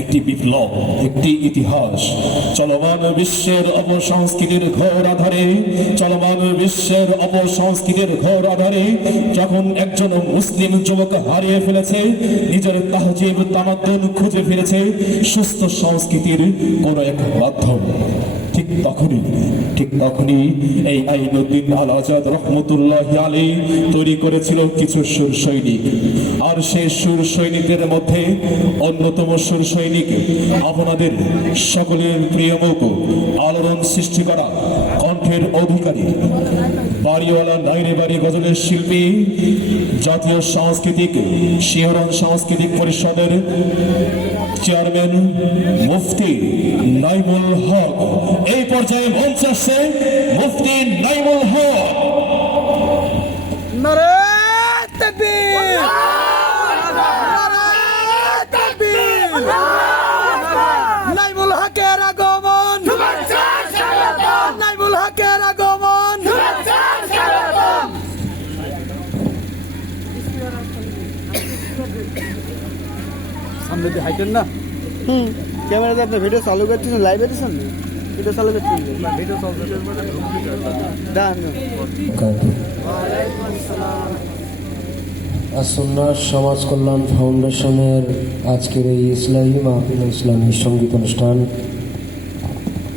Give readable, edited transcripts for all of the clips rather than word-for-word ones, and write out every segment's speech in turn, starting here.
একটি বিপ্লব, একটি ইতিহাস। চলমান বিশ্বের অপসংস্কৃতির ঘোর আধারে, চলমান বিশ্বের অপসংস্কৃতির ঘোর আধারে যখন একজন মুসলিম যুবক হারিয়ে ফেলেছে নিজের তাহজিব তামাদ্দুন, খুঁজে ফিরেছে সুস্থ সংস্কৃতির কোন এক মাধ্যম, ঠিক তখনই এই আইনুদ্দিন আল আজাদ রহমতুল্লাহ আলাইহি তৈরি করেছিল কিছু সুর সৈনিক। আর সেই সুর সৈনিকদের মধ্যে অন্যতম সুর সৈনিক আপনাদের সকলের প্রিয় মুখ, আলোড়ন সৃষ্টি করা কণ্ঠের অধিকারী, বাড়িওয়ালা নাইরে বাড়ি গজলের শিল্পী, জাতীয় সাংস্কৃতিক শিহরণ সাংস্কৃতিক পরিষদের চেয়ারম্যান মুফতি নাইমুল হক। এই পর্যায়ে মঞ্চে আসছে মুফতি নাইমুল হক। নারে তাকবীর, নারে তাকবীর, নাইমুল হকের আগমন, নাইমুল হকের আগমন। সামনে দিয়ে হাইটেন না, ক্যামেরাতে আপনি ভিডিও চালু করতেছেন, লাইভ এডিশন ভিডিও চালু করতেছেন, ভিডিও চালু ডান। আসুন্নাহ সমাজ কল্যাণ ফাউন্ডেশনের আজকের এই ইসলামী মাহফিল, ইসলামী সঙ্গীত অনুষ্ঠান,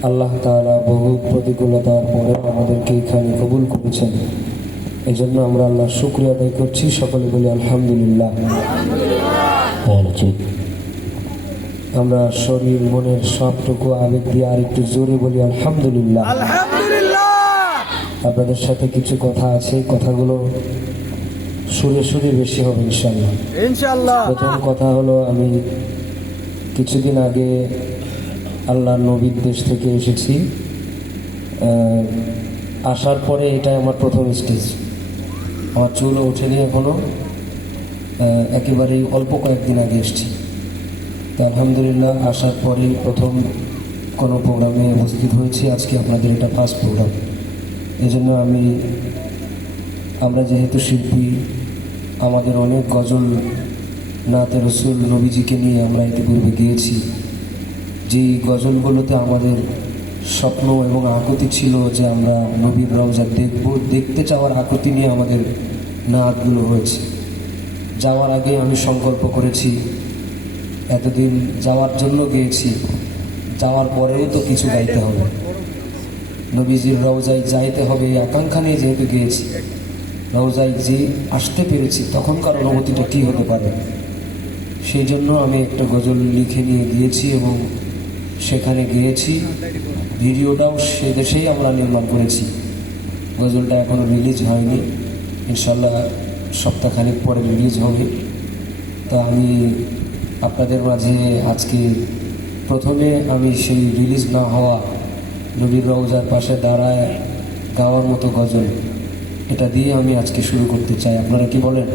আল্লাহ তাআলা বহু প্রতিকূলতার পরে আমাদেরকে এখানে কবুল করেছেন। এই জন্য আমরা আল্লাহর শুকরিয়া আদায় করছি। সকলে বলি আলহামদুলিল্লাহ। আমরা শরীর মনের সবটুকু আবেগ দিয়ে আর একটু জোরে বলি আলহামদুলিল্লাহ। আপনাদের সাথে কিছু কথা আছে, কথাগুলো সুরে সুরে বেশি হবে ইনশাআল্লাহ। প্রথম কথা হলো, আমি কিছুদিন আগে আল্লাহর নবীর দেশ থেকে এসেছি। আসার পরে এটাই আমার প্রথম স্টেজ। আমার চুলও ওঠেনি এখনো, একেবারেই অল্প কয়েকদিন আগে এসেছি। তো আলহামদুলিল্লাহ, আসার পরে প্রথম কোনো প্রোগ্রামে উপস্থিত হয়েছি। আজকে আপনাদের এটা ফার্স্ট প্রোগ্রাম। এই জন্য আমরা যেহেতু শিল্পী, আমাদের অনেক গজল নাতে রসুল নবীজিকে নিয়ে আমরা ইতিপূর্বে গিয়েছি। যেই গজলগুলোতে আমাদের স্বপ্ন এবং আকুতি ছিল যে আমরা নবীর রওজা দেখতে চাওয়ার আকুতি নিয়ে আমাদের নাতগুলো হয়েছে। যাওয়ার আগে আমি সংকল্প করেছি, এতদিন যাওয়ার জন্য গিয়েছি, যাওয়ার পরেও তো কিছু গাইতে হবে, নবীজির রওজায় যাইতে হবে এই আকাঙ্ক্ষা নিয়ে যেহেতু গিয়েছি। রওজায় যে আসতে পেরেছি তখনকার অনুভূতিটা কী হতে পারে, সেই জন্য আমি একটা গজল লিখে নিয়ে গিয়েছি এবং সেখানে গিয়েছি। ভিডিওটাও সে দেশেই আমরা নির্মাণ করেছি। গজলটা এখনও রিলিজ হয়নি, ইনশাল্লাহ সপ্তাহখানেক পরে রিলিজ হবে। তো আমি আপনাদের মাঝে আজকে প্রথমে আমি সেই রিলিজ না হওয়া নবীর রওজার পাশে দাঁড়ায় গাওয়ার মতো গজল, এটা দিয়ে আমি আজকে শুরু করতে চাই। আপনারা কি বলেন?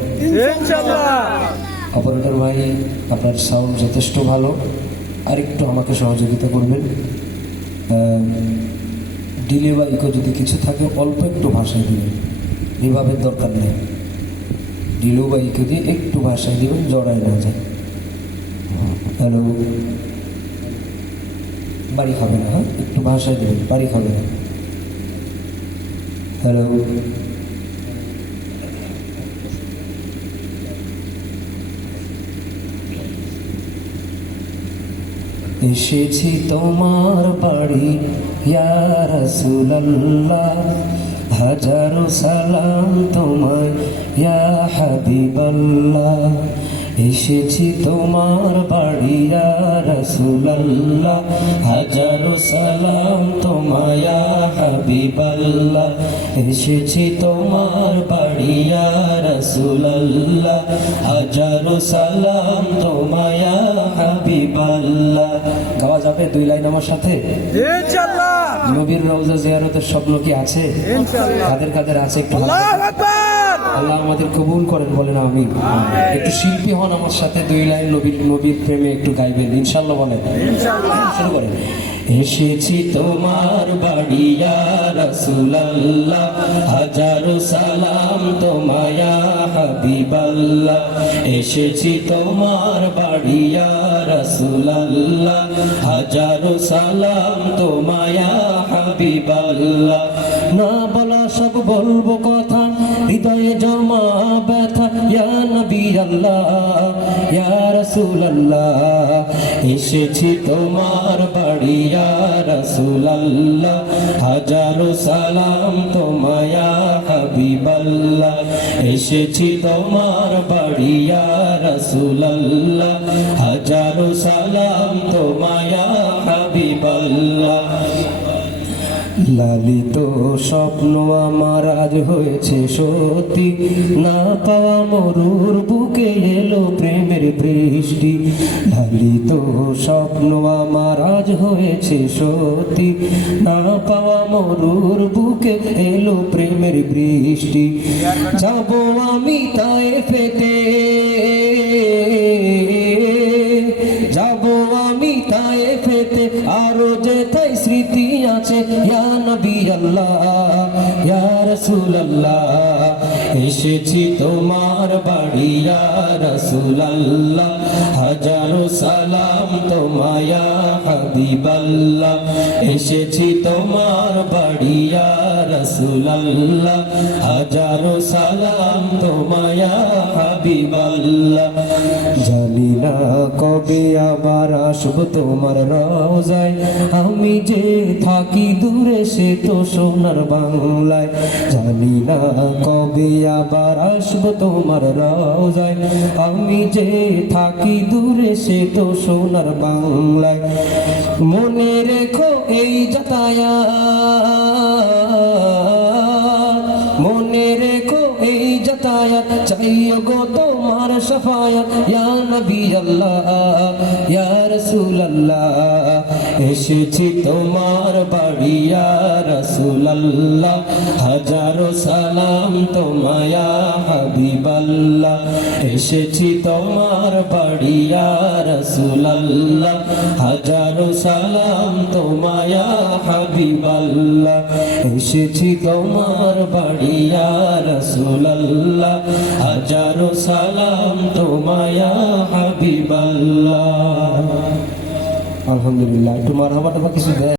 অপারেটর ভাই, আপনার সাউন্ড যথেষ্ট ভালো, আর একটু আমাকে সহযোগিতা করবেন। ডিলে বা ইকো যদি কিছু থাকে অল্প একটু ভাষায় দিবেন, রিভাবের দরকার নেই। ডিলে বা ইকো দিয়ে একটু ভাষায় দিবেন, জড়ায় না যায়। হ্যালো, বাড়ি খাবে না, হ্যাঁ একটু ভাষায় দেবেন, বাড়ি খাবে না। হ্যালো, এসেছি তোমার বাড়ি ইয়া রাসূলুল্লাহ, হাজারো সালাম তোমায় ইয়া হাবিবাল্লাহ। এসেছি তোমার বাড়ি ইয়া রাসূলুল্লাহ, হাজারো সালাম তোমায় ইয়া হাবিবাল্লাহ। এসেছি তোমার বাড়ি ইয়া রাসূলুল্লাহ, হাজারো সালাম তোমায় ইয়া হাবিবাল্লাহ। গাওয়া যাবে দুই লাইন আমার সাথে? ইনশাআল্লাহ। নবীর রওজা জিয়ারতের স্বপ্ন কি আছে? ইনশাআল্লাহ। কাদের কাদের আছে একটু? আল্লাহু আকবার। আল্লাহ আমাদের কবুল করেন, বলেন আমিন। একটু শিল্পী হন আমার সাথে, 2 লাইন নবীর প্রেমে একটু গাইবেন ইনশাল্লাহ, বলেন। শুরু করেন। এসেছি তোমার বাড়ি ইয়া রাসূলুল্লাহ, হাজারো সালাম তোমায় ইয়া হাবিবাল্লাহ। এসেছি তোমার বাড়ি ইয়া রাসূলুল্লাহ, হাজারো সালাম তোমায় ইয়া হাবিবাল্লাহ। না বলা সব বলবো কথা, হৃদয়ে জমা ব্যথা, ইয়া নবী আল্লাহ ইয়া রাসূলুল্লাহ। এসেছি তোমার বাড়ি ইয়া রাসূলুল্লাহ, হাজারো সালাম তোমায় ইয়া হাবিবাল্লাহ। এসেছি তোমার বাড়ি ইয়া রাসূলুল্লাহ, হাজারো সালাম তোমায় ইয়া হাবিবাল্লাহ। লালিত স্বপ্ন আমার আজ হয়েছে সত্যি, না পাওয়া মরুর বুকে এলো প্রেমের বৃষ্টি। লালিত স্বপ্ন আমার আজ হয়েছে সত্যি, না পাওয়া মরুর বুকে এলো প্রেমের বৃষ্টি। যাব আমি তায়েফেতে, যাব আমি তায়েফেতে, আরো যেথায় স্মৃতি আছে, ইয়া নবী আল্লাহ ইয়া রাসূলুল্লাহ। এসেছি তোমার বাড়ি ইয়া রাসূলুল্লাহ, হাজারো সালাম তোমায় ইয়া হাবিবাল্লাহ। এসেছি তোমার বাড়ি ইয়া রাসূলুল্লাহ, হাজারো সালাম তোমায় ইয়া হাবিবাল্লাহ। জানি না কবে আবার আসবো তোমার রওজায়, আমি যে থাকি দূরে সে তো সোনার বাংলায়। জানি না কবে আবার আসবো তোমার রওজায়, আমি যে থাকি দূরে সে তো সোনার বাংলায়। মনে রেখো এই যাতায়াত, মনে রেখো এই যাতায়াত, চাইও গো তোমার শাফায়াত, ইয়া নবী আল্লাহ ইয়া রাসূলুল্লাহ। এসেছি তোমার বাড়ি ইয়া রাসূলুল্লাহ, হাজারো সালাম তোমায় ইয়া হাবিবাল্লাহ। এসেছি তোমার বাড়ি ইয়া রাসূলুল্লাহ, হাজারো সালাম তোমায় ইয়া হাবিবাল্লাহ। এসেছি তোমার বাড়ি ইয়া রাসূলুল্লাহ, হাজারো সালাম তোমায় ইয়া হাবিবাল্লাহ। আলহামদুলিল্লাহ, একটু মারহাবা কিছু দেয়।